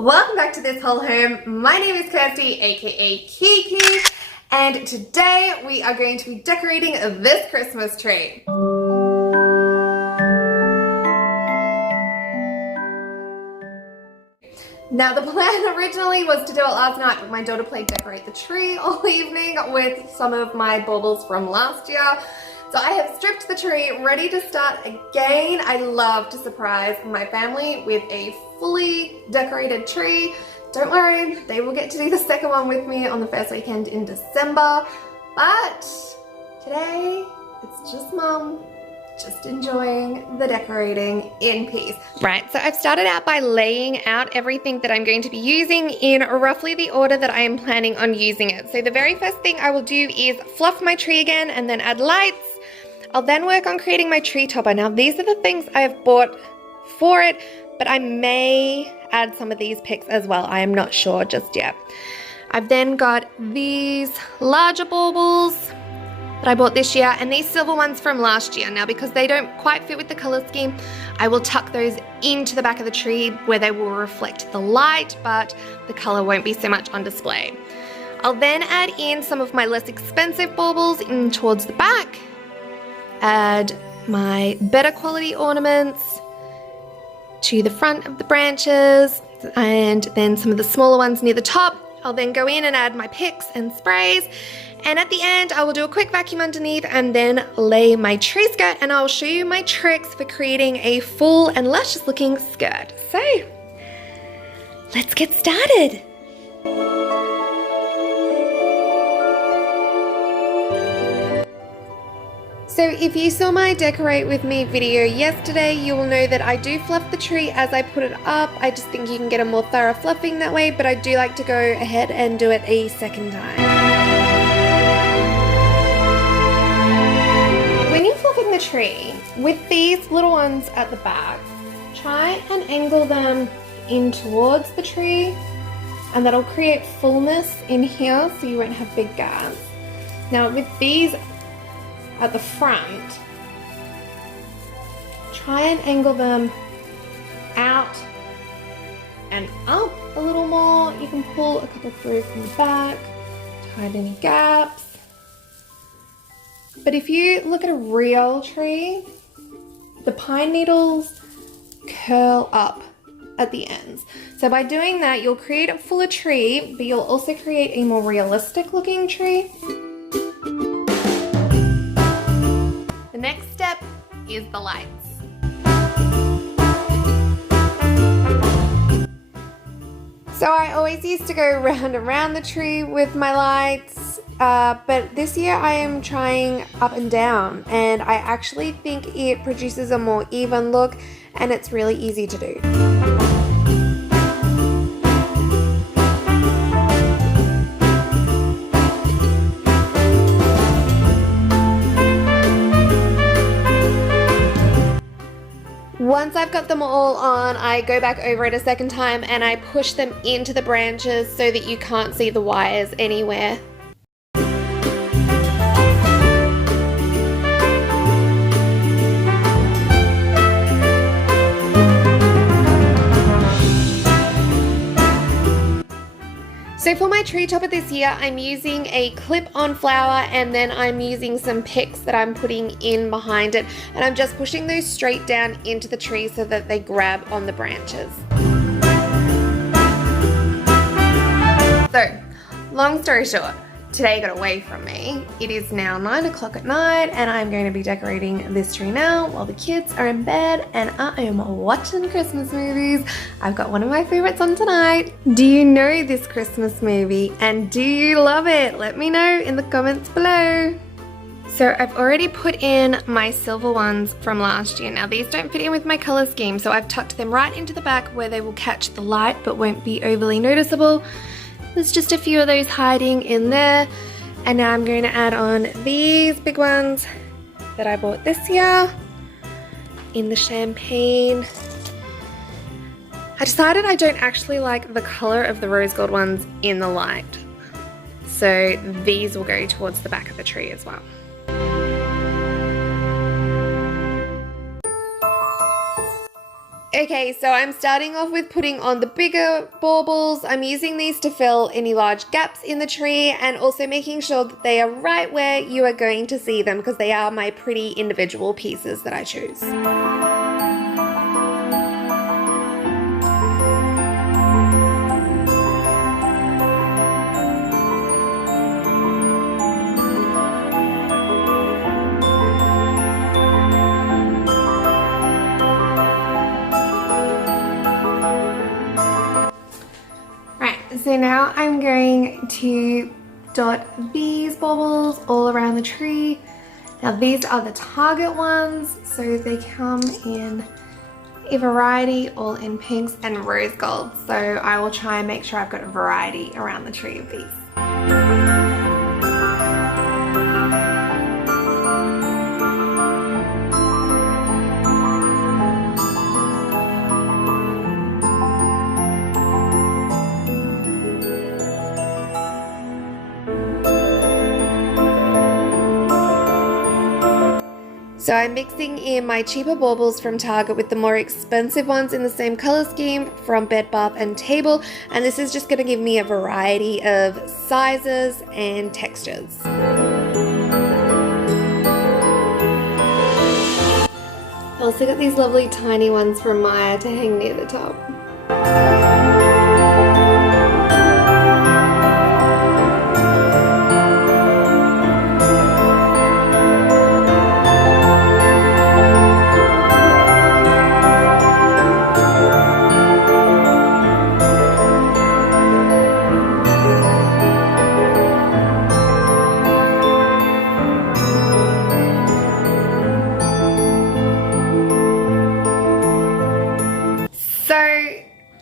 Welcome back to This Whole Home. My name is Kirsty, aka Kiki, and today we are going to be decorating this Christmas tree. Now the plan originally was to do it last night, but my daughter played decorate the tree all evening with some of my baubles from last year. So I have stripped the tree, ready to start again. I love to surprise my family with a fully decorated tree. Don't worry, they will get to do the second one with me on the first weekend in December. But today, it's just Mum, just enjoying the decorating in peace. Right, so I've started out by laying out everything that I'm going to be using in roughly the order that I am planning on using it. So the very first thing I will do is fluff my tree again and then add lights. I'll then work on creating my tree topper. Now these are the things I have bought for it, but I may add some of these picks as well. I am not sure just yet. I've then got these larger baubles that I bought this year and these silver ones from last year. Now because they don't quite fit with the color scheme, I will tuck those into the back of the tree where they will reflect the light, but the color won't be so much on display. I'll then add in some of my less expensive baubles in towards the back. Add my better quality ornaments to the front of the branches and then some of the smaller ones near the top. I'll then go in and add my picks and sprays, and at the end I will do a quick vacuum underneath and then lay my tree skirt, and I'll show you my tricks for creating a full and luscious looking skirt. So let's get started. So if you saw my decorate with me video yesterday, you will know that I do fluff the tree as I put it up. I just think you can get a more thorough fluffing that way, but I do like to go ahead and do it a second time. When you're fluffing the tree, with these little ones at the back, try and angle them in towards the tree, and that'll create fullness in here so you won't have big gaps. Now with these at the front, try and angle them out and up a little more. You can pull a couple through from the back to hide any gaps. But if you look at a real tree, the pine needles curl up at the ends. So by doing that, you'll create a fuller tree, but you'll also create a more realistic looking tree. The next step is the lights. So I always used to go round and around the tree with my lights, but this year I am trying up and down, and I actually think it produces a more even look and it's really easy to do. Once I've got them all on, I go back over it a second time and I push them into the branches so that you can't see the wires anywhere. So for my tree topper this year, I'm using a clip-on flower and then I'm using some picks that I'm putting in behind it, and I'm just pushing those straight down into the tree so that they grab on the branches. So, long story short, today got away from me. It is now 9 o'clock at night and I'm going to be decorating this tree now while the kids are in bed and I am watching Christmas movies. I've got one of my favorites on tonight. Do you know this Christmas movie and do you love it? Let me know in the comments below. So I've already put in my silver ones from last year. Now these don't fit in with my color scheme, so I've tucked them right into the back where they will catch the light but won't be overly noticeable. There's just a few of those hiding in there, and now I'm going to add on these big ones that I bought this year in the champagne. I decided I don't actually like the color of the rose gold ones in the light, so these will go towards the back of the tree as well. Okay, so I'm starting off with putting on the bigger baubles. I'm using these to fill any large gaps in the tree and also making sure that they are right where you are going to see them because they are my pretty individual pieces that I choose. So now I'm going to dot these baubles all around the tree. Now these are the Target ones, so they come in a variety, all in pinks and rose gold. So I will try and make sure I've got a variety around the tree of these. So I'm mixing in my cheaper baubles from Target with the more expensive ones in the same color scheme from Bed Bath & Table, and this is just going to give me a variety of sizes and textures. I also got these lovely tiny ones from Maya to hang near the top.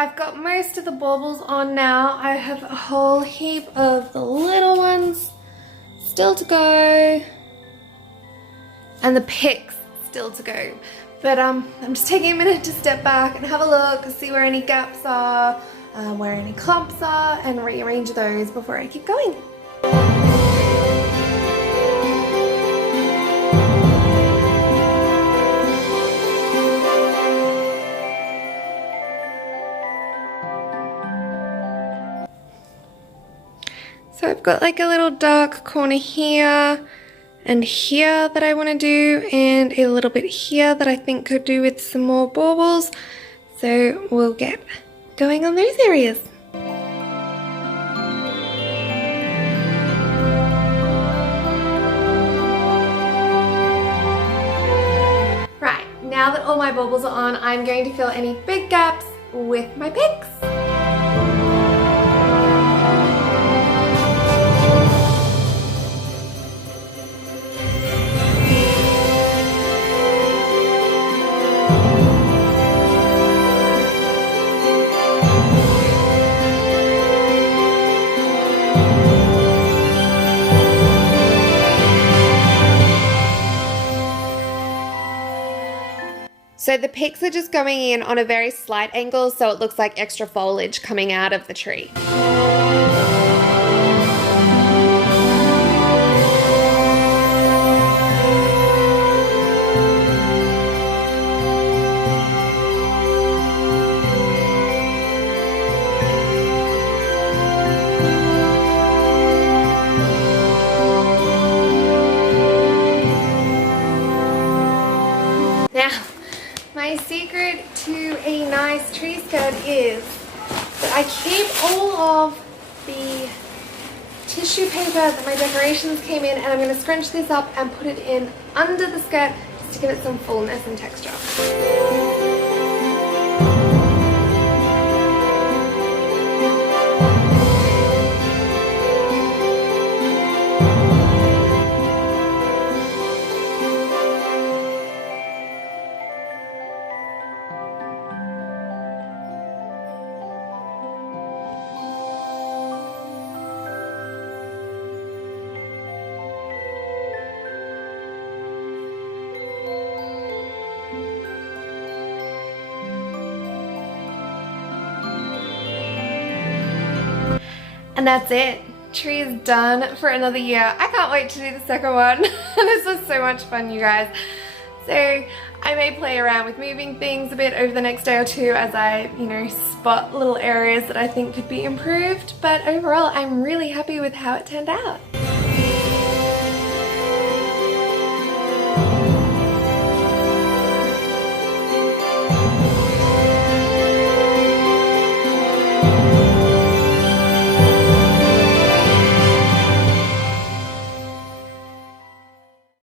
I've got most of the baubles on now. I have a whole heap of the little ones still to go and the picks still to go. But I'm just taking a minute to step back and have a look, see where any gaps are, where any clumps are, and rearrange those before I keep going. So I've got like a little dark corner here and here that I want to do, and a little bit here that I think could do with some more baubles. So we'll get going on those areas. Right, now that all my baubles are on, I'm going to fill any big gaps with my picks. So the picks are just going in on a very slight angle so it looks like extra foliage coming out of the tree. Now, my secret to a nice tree skirt is that I keep all of the tissue paper that my decorations came in, and I'm going to scrunch this up and put it in under the skirt just to give it some fullness and texture. And that's it. Tree is done for another year. I can't wait to do the second one. This was so much fun, you guys. So I may play around with moving things a bit over the next day or two as I, you know, spot little areas that I think could be improved, but overall I'm really happy with how it turned out.